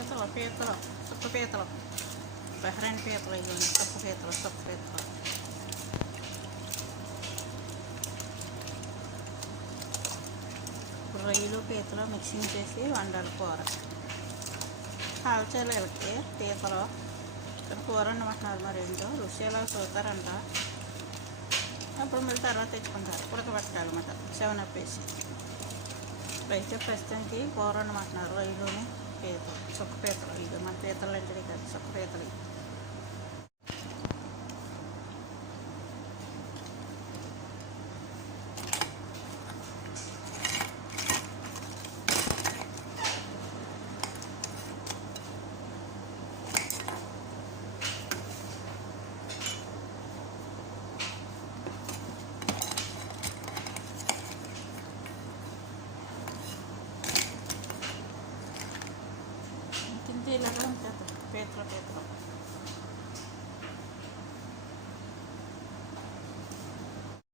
పీతలు సుక్క పీతలు, బెహ్రైన్ పీతలు, ఇవి సుక్క పీతలు. రొయ్యలు పీతలు మిక్సింగ్ చేసి వండాలి కూర. కాల్చాలి వీళ్ళకి పీతలు. ఇక్కడ కూర వండమంటున్నారు, మరి ఏంటో రుచి ఎలా చూస్తారంట. అప్పుడు మళ్ళీ తర్వాత తెచ్చుకుంటారు, ఉడకబెట్టాలన్నమాట సెవెనప్ వేసి. అయితే ప్రస్తుతానికి కూర వండమంటున్నారు రొయ్యలుని పీతలు, సుక్క పీతలు. ఇవి మన పీతలు అంటే కాదు, సుక్క పీతలు. ఇలాగా